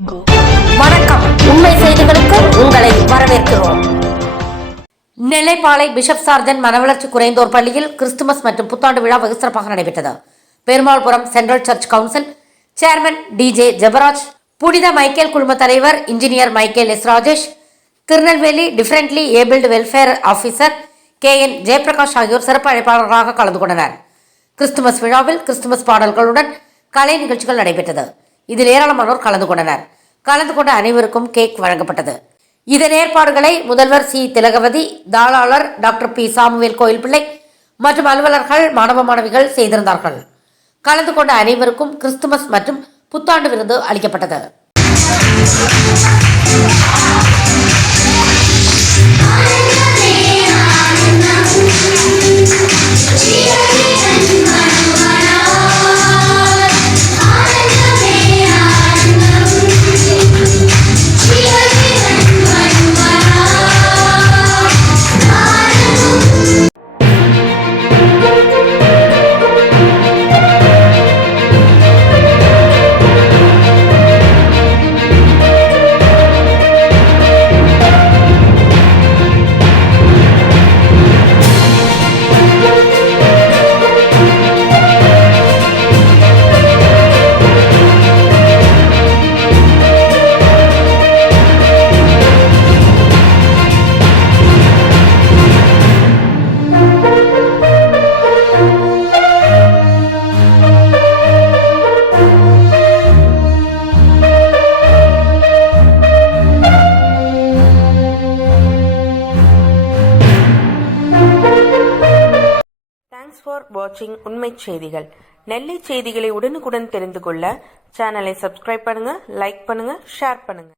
வணக்கம். உண்மை செய்திகளுக்கு உங்களை வரவேற்கிறோம். நெல்லைப்பாளை பிஷப் சார்ஜன் மனவளர்ச்சி குறைந்தோர் பள்ளியில் கிறிஸ்துமஸ் மற்றும் புத்தாண்டு விழா வெகு சிறப்பாக நடைபெற்றது. Perumalpuram central church council chairman DJ Jebaraj, புனித மைக்கேல் குழும தலைவர் engineer Michael S Rajesh, Tirunelveli differently abled welfare officer KN Jayaprakash ஆகியோர் சிறப்பு அழைப்பாளர்களாக கலந்து கொண்டனர். கிறிஸ்துமஸ் விழாவில் கிறிஸ்துமஸ் பாடல்களுடன் கலை நிகழ்ச்சிகள் நடைபெற்றது. இதில் ஏராளமானோர் கலந்து கொண்டனர். கலந்து கொண்ட அனைவருக்கும் கேக் வழங்கப்பட்டது. இதன் ஏற்பாடுகளை முதல்வர் C. திலகவதி, தாளாளர் டாக்டர் P. சாமுவேல் கோயில்பிள்ளை மற்றும் அலுவலர்கள், மாணவ மாணவிகள் செய்திருந்தார்கள். கலந்து கொண்ட அனைவருக்கும் கிறிஸ்துமஸ் மற்றும் புத்தாண்டு விருது அளிக்கப்பட்டது. Thanks for watching உண்மை செய்திகள். நெல்லை செய்திகளை உடனுக்குடன் தெரிந்து கொள்ள சேனலை சப்ஸ்கிரைப் பண்ணுங்க, லைக் பண்ணுங்க, ஷேர் பண்ணுங்க.